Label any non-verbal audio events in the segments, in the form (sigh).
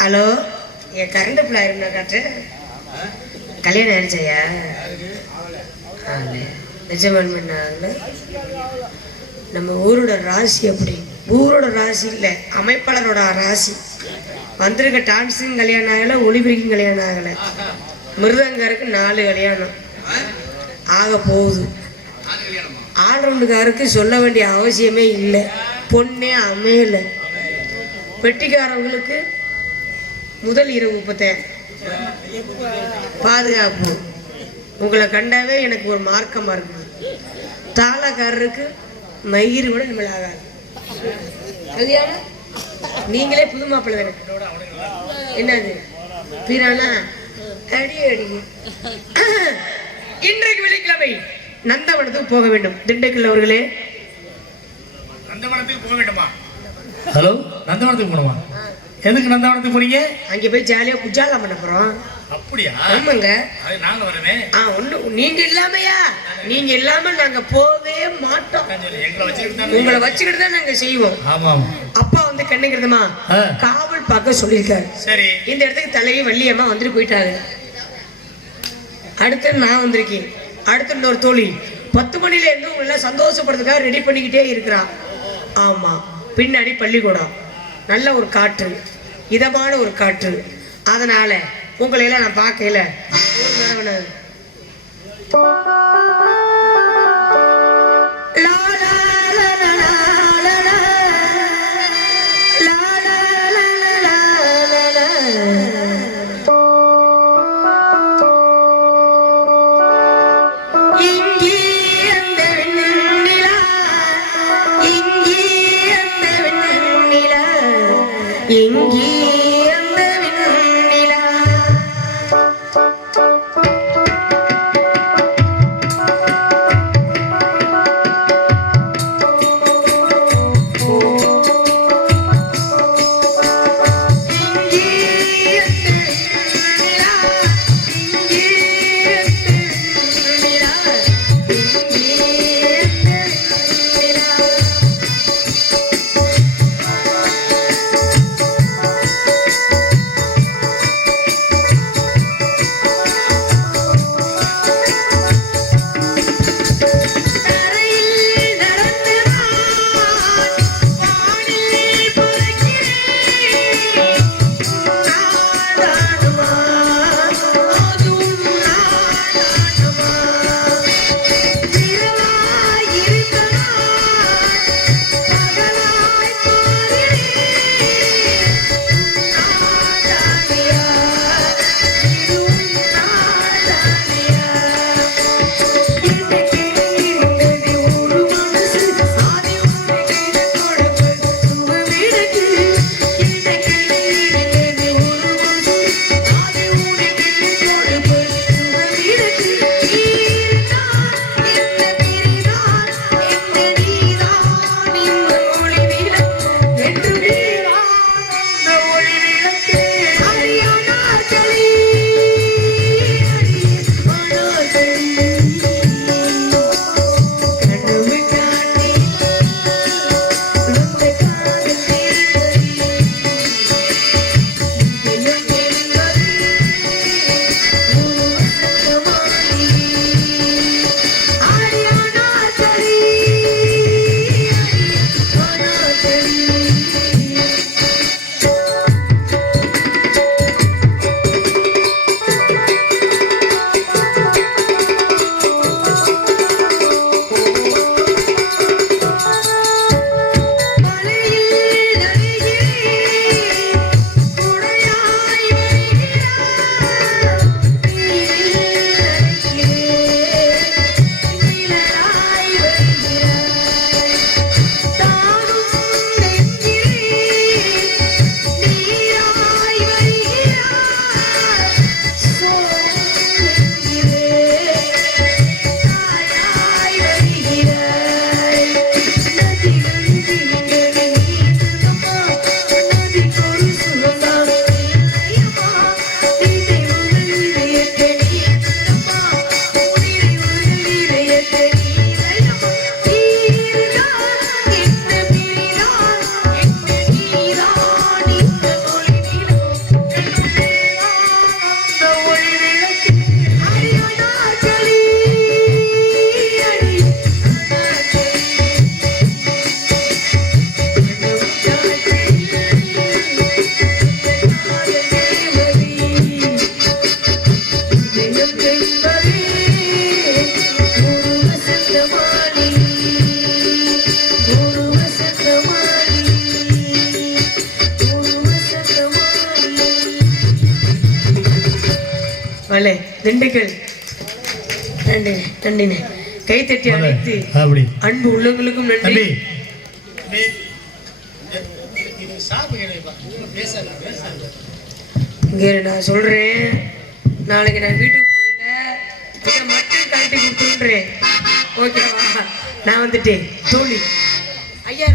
Hello என் current பிள்ளை இருந்தா காட்டு கல்யாணம் ஆயிடுச்சையா நிஜமன் பண்ணாங்கல்ல நம்ம ஊரோட ராசி அப்படி ஊரோட ராசி இல்லை அமைப்பாளரோட ராசி. வந்திருக்க டான்ஸும் கல்யாணம் ஆகலை ஒளிபிரிக்கும் கல்யாணம் ஆகலை. மிருதங்கருக்கு நாலு கல்யாணம். ஆக போகுது. ஆல்ரவுண்டுக்காருக்கு சொல்ல வேண்டிய அவசியமே இல்லை. பொண்ணே அமையலை. வெட்டிக்காரவங்களுக்கு முதல் இரவு முப்பத்தேன் பாதுகாப்பு. உங்களை கண்டாவே எனக்கு ஒரு மார்க்கமாக இருக்குது தாளக்காரருக்கு மயிறு கூட நம்மள ஆகாது. கல்யாணம்? நீங்களே புது மாப்பிள்ளை தானே? என்னது? பீரானா? அடி அடி. இன்றைக்கு வெள்ளிக்கிழமை. நந்தவனத்துக்கு போக வேண்டும். திண்டுக்கல் அவர்களே. நந்தவனத்துக்கு போக வேண்டுமா? ஹலோ? நந்தவனத்துக்கு போகணுமா? எதுக்கு நந்தவனத்துக்கு போறீங்க? அங்கே போய் ஜாலியாக குஜாலம் பண்ண போகிறோம் அப்படியா? ஆமாங்க. அது நாங்க வரவே. ஆ ஒண்ணு நீங்க இல்லாமையா? நீங்க இல்லாம நாங்க போவே மாட்டோம். உங்களை வச்சுக்கிட்டு தான் நாங்க செய்வோம். ஆமா அப்பா வந்து கண்ணுங்கிறதுமா. காவல் பார்க்க சொல்லியிருக்காரு. சரி. இந்த இடத்துக்கு தலைவி வள்ளியம்மா வந்துட்டு போயிட்டாங்க. அடுத்து நான் வந்திருக்கேன். அடுத்து இன்னொரு தோழி பத்து மணில இருந்து உங்களை சந்தோஷப்படுறதுக்காக ரெடி பண்ணிக்கிட்டே இருக்கிறா. ஆமா. பின்னாடி பள்ளிக்கூடம். நல்ல ஒரு காற்று. இதமான ஒரு காற்று. அதனால உங்களையெல்லாம் நான் பார்க்கல. ஒரு தடவை இங்கே அந்த திண்டுக்கல் நன்றி நன்றிண்ணே கைத்தட்டி அழைத்து அப்படி. அன்பு உள்ளவங்களுக்கும் நன்றி. இங்கே நான் சொல்றேன். நாளைக்கு நான் வீட்டுக்கு போயில இதை மட்டும் கழட்டி கொடுத்துன்றேன் ஓகேவா? நான் வந்துட்டேன். தோழி. ஐயா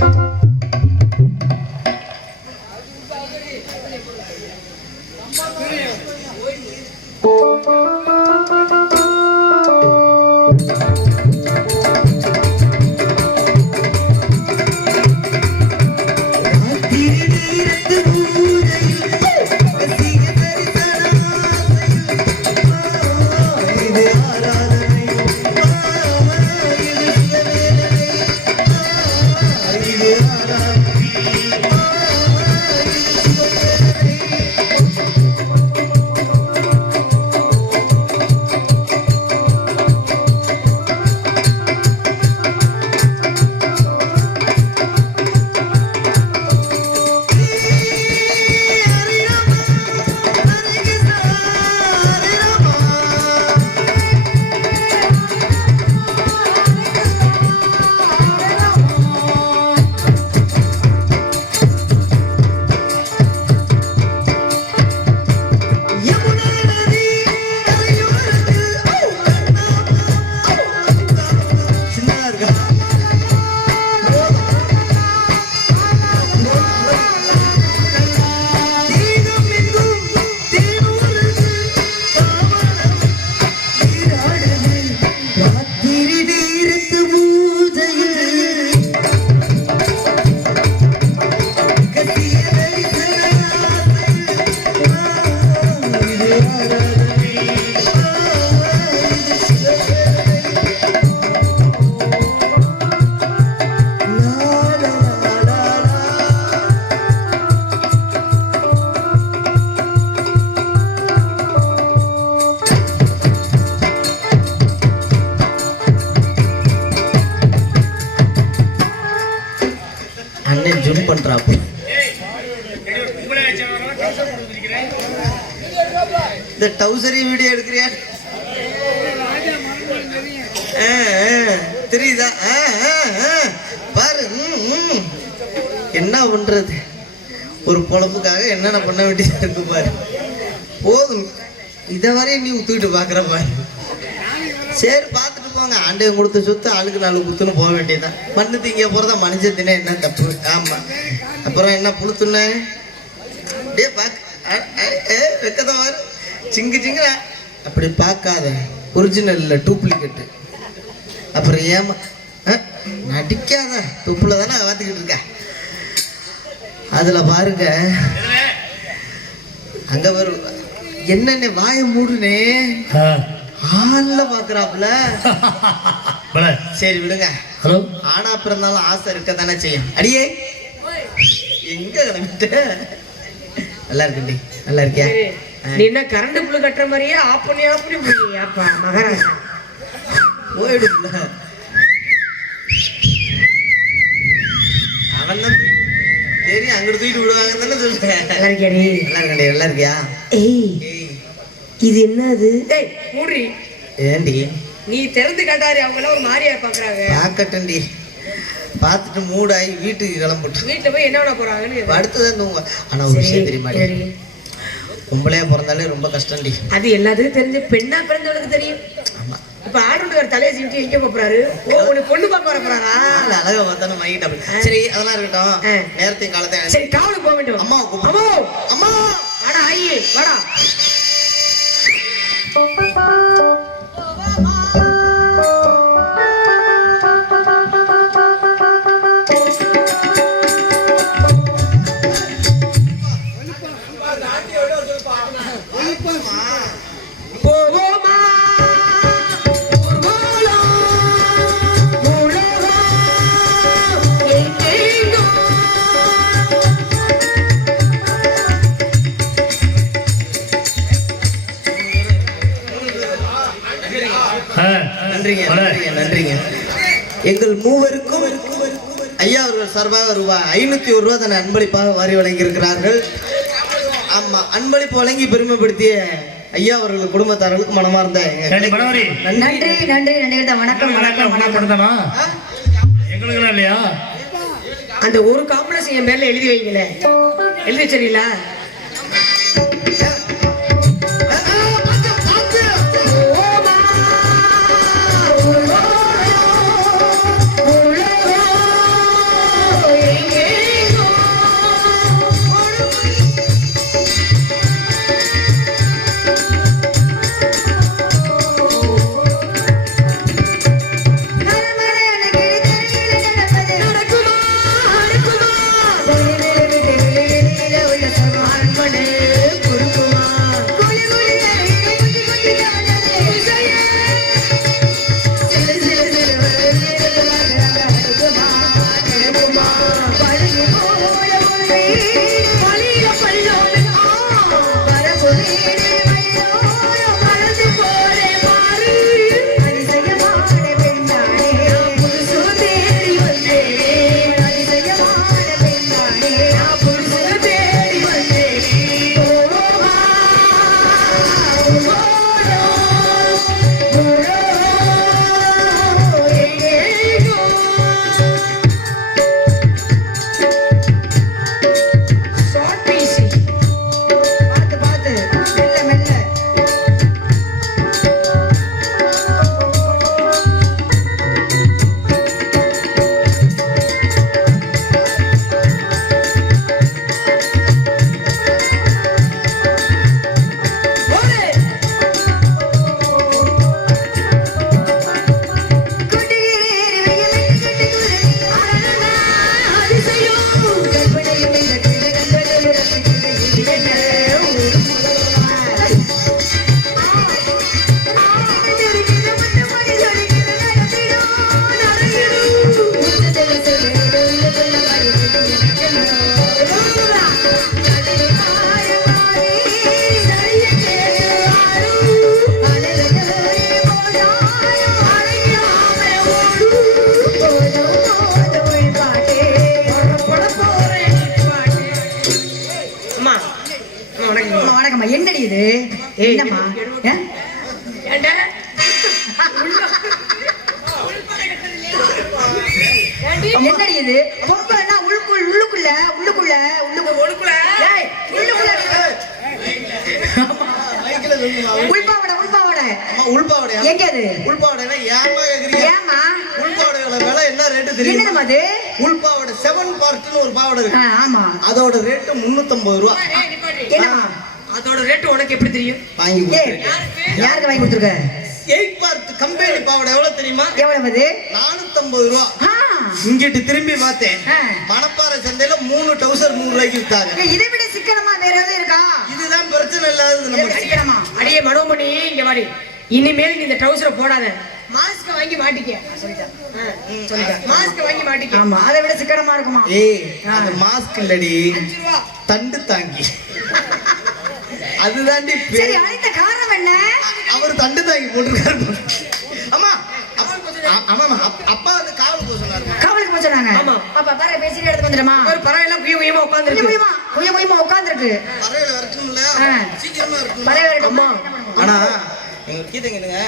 என்ன பண்ணுறது ஒரு பொழப்புக்காக என்னென்ன பண்ண வேண்டியது இருக்கு பாரு. போதும். இதை வரையும் நீ ஊற்றுக்கிட்டு பார்க்குற பாரு. சரி பார்த்துட்டு போங்க. ஆண்டையும் கொடுத்த சொத்து ஆளுக்கு நாலு குத்துன்னு போக வேண்டியதுதான் மண்ணு திங்க போகிறதா மனுஷன் தின என்ன தப்பு? ஆமாம் அப்புறம் என்ன புளுத்துன டே ஏ வெக்கதான் பாரு. சிங்கு சிங்க அப்படி பார்க்காத. ஒரிஜினல் இல்லை டூப்ளிகேட்டு அப்புறம் ஏமா நடிக்காத. டூப்பில் தானே பார்த்துக்கிட்டு இருக்க. அதுல பாருங்க. அங்க வரும் என்னென்ன வாயை மூடுனே. ஆள்ல பாக்குறாப்புல. பல. சரி விடுங்க. ஹலோ. ஆனா பிறந்தாலும் ஆசை இருக்க தானே செய்யும். அடியே. எங்க கிளம்பிட்ட நல்லா இருக்குண்டி நல்லா இருக்கியா? நீ என்ன கரண்ட் புல்லு கட்டுற மாதிரியே? ஆஃப் பண்ணி ஆஃப் பண்ணி போய் அப்பா மகாராஜா. போயிடும்ல. அவன் தான் சரி அங்கிட்டு தூக்கிட்டு விடுவாங்கன்னு தானே சொல்றேன். நல்லா இருக்கியா நீ? நல்லா இருக்கண்டி நல்லா இருக்கியா? ஏய் இது என்னது? ஏய் மூடி. ஏண்டி? நீ திறந்து காட்டாரு அவங்க எல்லாம் ஒரு மாதிரியா பாக்குறாங்க. பார்க்கட்டண்டி பார்த்துட்டு மூடாகி வீட்டுக்கு கிளம்பிட்டு. வீட்டுல போய் என்ன பண்ண போறாங்கன்னு அடுத்துதான் தூங்க ஆனா ஒரு விஷயம் தெரியுமா. பொம்பளையா பிறந்தாலே ரொம்ப கஷ்டம்டி. அது எல்லாத்துக்கும் தெரிஞ்சு பெண்ணா பிறந்தவனுக்கு தெரியும். இப்ப ஆடுவர் தலையை சீட்டு எங்க போறாரு. ஓ உனக்கு பொண்ணு பார்க்க வர போறாரா? அழகா பார்த்தானே வாங்கிட்டாப்ல சரி அதெல்லாம் இருக்கட்டும். நேரத்தையும் காலத்தையும் சரி காவலுக்கு போக வேண்டும். கூப்பிடு. அம்மா அம்மா! வாடா ஐயே வாடா. நன்றிங்க. நன்றிங்க நன்றிங்க. எங்கள் மூவருக்கும் ஐயா அவர்கள் சார்பாக ரூபாய் ஐநூத்தி ஒரு ரூபா தன் அன்பளிப்பாக வாரி வழங்கியிருக்கிறார்கள். ஆமா அன்பளிப்பு வழங்கி பெருமைப்படுத்திய ஐயா அவர்கள் குடும்பத்தார்களுக்கு மனமார்ந்த நன்றி நன்றி நன்றி நன்றி. வணக்கம் வணக்கம் எங்களுக்கெல்லாம் இல்லையா? அந்த ஒரு காம்பளஸ் என் பேர்ல எழுதி வைங்களேன். எழுதி வச்சிருக்கீங்களா? வணக்கம்மா. என்னடி இது? என்னம்மா? என்னடி இது? பொம்பளைன்னா உள்ளுக்குள் உள்ளுக்குள்ள உள்ளுக்குள்ள உள்ளுக்குள்ள. உள்ளுக்குள்ள உள்பாவடை உள்பாவடை. அம்மா உள்பாவடையா? எங்க அது? உள்பாவடைனா ஏமா கேக்குறீங்க? ஏமா உள்பாவடையோட விலை என்ன ரேட்டு தெரியுமா? என்னது அது? உள்பாவடை செவன் பார்ட்னு ஒரு பாவடை இருக்கு. ஆமா. அதோட ரேட்டு முன்னூத்தம்பது ரூபா. என்னம்மா அதோட ரேட் உனக்கு எப்படி தெரியும்? வாங்கி யாருக்கு? வாங்கி கொடுத்துருக்க? எயிட் பார்ட் கம்பெனி பாவடை எவ்வளவு தெரியுமா? எவ்வளவு அது நானூத்தம்பது ரூபா. இங்கிட்டு திரும்பி பார்த்தேன். மணப்பாறை சந்தையில மூணு டவுசர் நூறு ரூபாய்க்கு வித்தாங்க இதை விட சிக்கனமா வேற எதுவும் இருக்கா? இதுதான் பிரச்சனை இல்லாதது சிக்கனமா? அடியே மனோமணி இங்க வாடி. இனிமேல் நீ இந்த ட்ரௌசரை போடாத. மாஸ்க் வாங்கி மாட்டிக்க. சொல்லிட்டேன். மாஸ்க் வாங்கி மாட்டிக்க. ஆமா அதை விட சிக்கனமா இருக்குமா? ஏய். அது மாஸ்க் இல்லடி. தண்டு தாங்கி. அதுதாண்டி சரி. அழைத்த காரணம் என்ன? அவர் தண்டு தாங்கி போட்டிருக்காரு அம்மா அப்- ஆ- ஆமாம்மா அப்- அப்பா வந்து காவல் போக சொன்னாரு. காவலுக்கு சொன்னாங்க. ஆமா. அப்ப பாரு பேசிட்டு எடுத்து வந்துடுமா ஒரு பறவைல குய குயமா ஆ. சீக்கிரமா இருக்கும் பழைய அம்மா. ஆனா எங்க கீதைங்க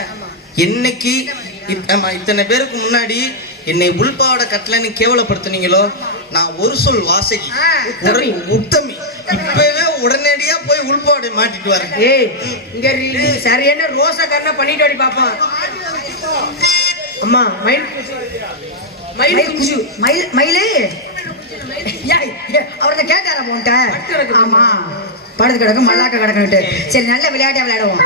என்னைக்கு ஆமா. இத்தனை பேருக்கு முன்னாடி என்னை உள்பாவட கட்டலன்னு கேவலப்படுத்துனீங்களோ? நான் ஒரு சொல் வாசகி. உத்தமி. உடன்- உத்தமி. இப்பவே உடனடியா போய் உள்பாவடை மாட்டிட்டு வரேன். ஏய் இங்க ரி- சரியான ரோசா கண்ணா பண்ணிட்டு வாடி பாப்பா. அம்மா மயில். மயில் குஞ்சு மயில் மயிலு. அவர்ட்ட கேட்டாரா போன்ட்ட. ஆமா. படுத்து கிடக்கும் மல்லாக்க கிடக்குன்ட்டு சரி நல்ல விளையாட்டா விளையாடுவோம்.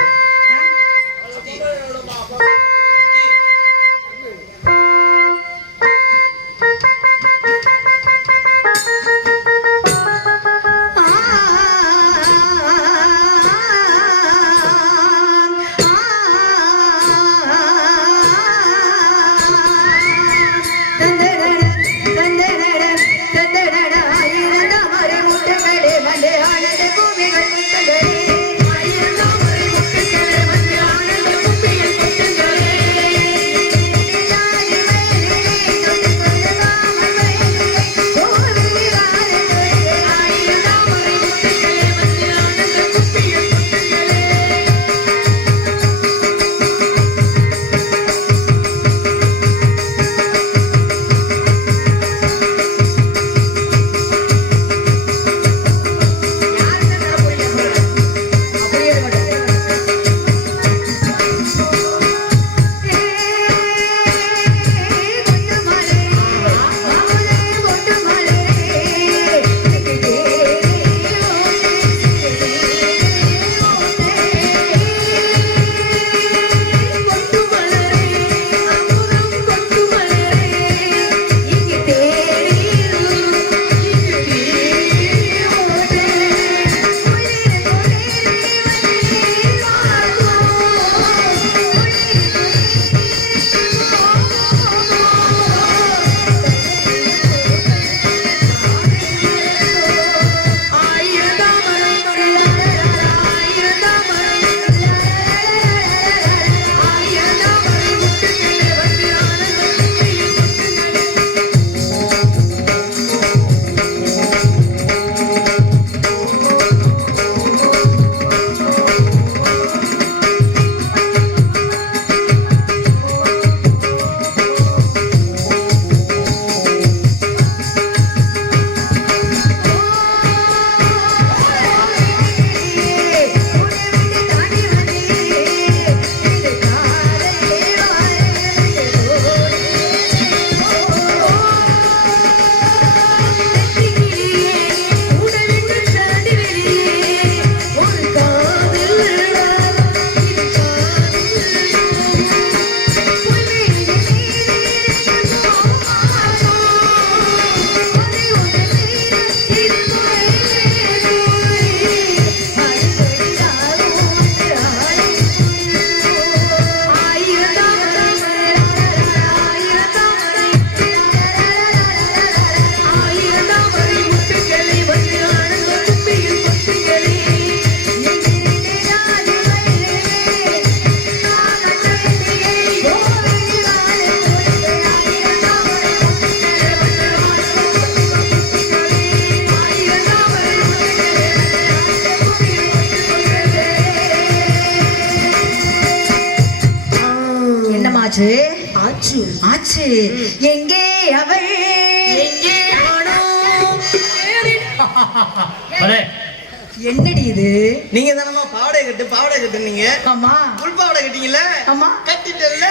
(laughs) என்னடி இது? நீங்க தானமா பாவாடை கட்டு பாவாடை கட்டுனீங்க. ஆமா. உள் பாவாடை கட்டிங்கல்ல ஆமா. கட்டிட்டல்ல?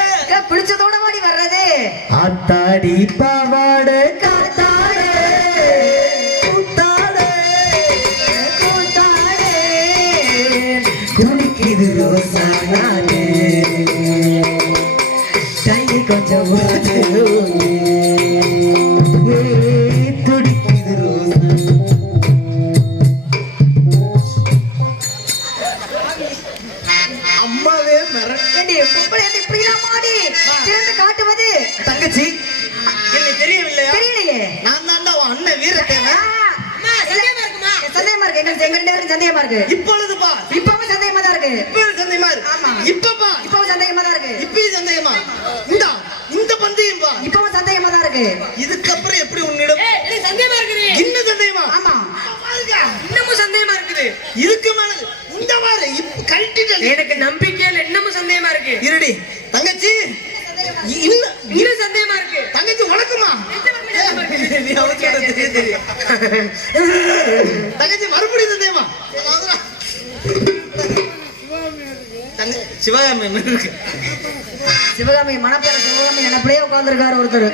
பிடிச்சதோட மாடி வர்றது. ஆத்தாடி பாவாடை. காத்தாடே. கூத்தாடை கூத்தாடே குளிக்குது ரோசானாலே தண்ணி கொஞ்சம் இருக்கு. இப்பொழுது பா இப்பவும் சந்தேகமா தான் இருக்கு. இப்பயும் சந்தேகமா இருக்கு. ஆமா. இப்ப பா இப்பவும் சந்தேகமா தான் இருக்கு. இப்பயும் சந்தேகமா? இந்த இந்த பந்தயம் பா இப்பவும் சந்தேகமா தான் இருக்கு. இதுக்கப்புறம் எப்படி உன்னிடம் சந்தேகமா இருக்குது இன்னும் சந்தேகமா ஆமா பாருங்க. இன்னமும் சந்தேகமா இருக்குது இதுக்கு மேல இந்த மாதிரி இப்ப கழட்டிட்டல் எனக்கு நம்பிக்கை இல்லை இன்னமும் சந்தேகமா இருக்கு இருடி தங்கச்சி இ- இன்னும் இன்னும் சந்தேகமா இருக்கு தங்கச்சி உனக்குமா நீ அவளுக்கு என்ன தெரியும், தெரியும். தங்கச்சி மறுபடியும் சந்தேகமா தங்க- சிவகாமி என்ன சிவகாமி மணப்பேர சிவகாமி நினைப்பிலே உட்கார்ந்துருக்காரு ஒருத்தர்.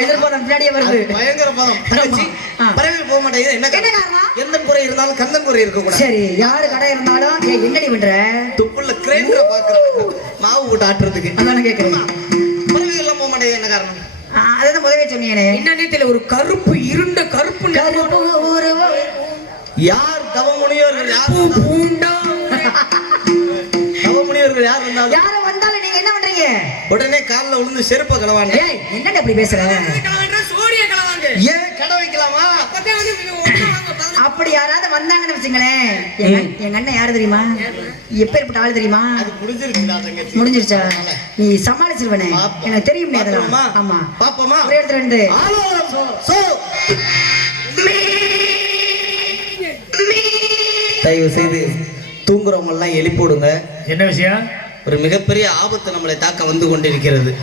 விட்டுருக்கோ ஆமா எதிர்பார்த்த பின்னாடியே வருது. அது பயங்கர பதம். தங்கச்சி ஆ. பறவைகள் போக மாட்டேங்குது. என்ன என்ன காரணம்? காரணம்? எந்த குறை இருந்தாலும் கந்தன் குறை இருக்க கூடாது. சரி யாரு கடை இருந்தாலும் ஏய், என்னடி பண்ற? துப்புள்ள கிரைண்டரை பாக்குறேன் மாவு போட்டு ஆட்டுறதுக்கு. அதானே கேக்குறேன். பறவைகள் எல்லாம் போக மாட்டேங்குது. என்ன காரணம்? ஆ, அதான் முதவே என்னன்னே தெரியல ஒரு கருப்பு இருண்ட கருப்பு. கருப்பு யார் தவமுனிவர்கள் யார் பூண்டா தவமுனிவர்கள் யார் இருந்தாலும் யாரும் வந்தாலும் நீங்க என்ன பண்றீங்க? உடனே விழுந்து செருப்ப என்னடி பேசுற? கலவாங்க சோடிய கலவாங்க. ஏன் கடை வைக்கலாமா? அப்பதான் வந்து இவங்க ஒண்ணா வாங்க, பதினஞ்சு அப்படி யாராவது வந்தாங்கன்னு வச்சுங்களேன். எங்க அண்ணன் யாரு தெரியுமா? எப்பேற்பட்ட ஆள் தெரியுமா? அது முடிஞ்சிருச்சுடா தங்கச்சி முடிஞ்சிருச்சா? நீ சமாளிச்சிருவனே. எனக்கு தெரியும் ஆமா. பாப்போமா? ஒரே இடத்துல இருந்து. தயவு செய்து தூங்குறவங்க எல்லாம் எழுப்பிடுங்க என்ன விஷயம்? ஒரு மிகப்பெரிய ஆபத்து நம்மளை தாக்க வந்து கொண்டிருக்கிறது.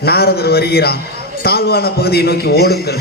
நாரதர் வருகிறார். தாழ்வான பகுதியை நோக்கி ஓடுங்கள்.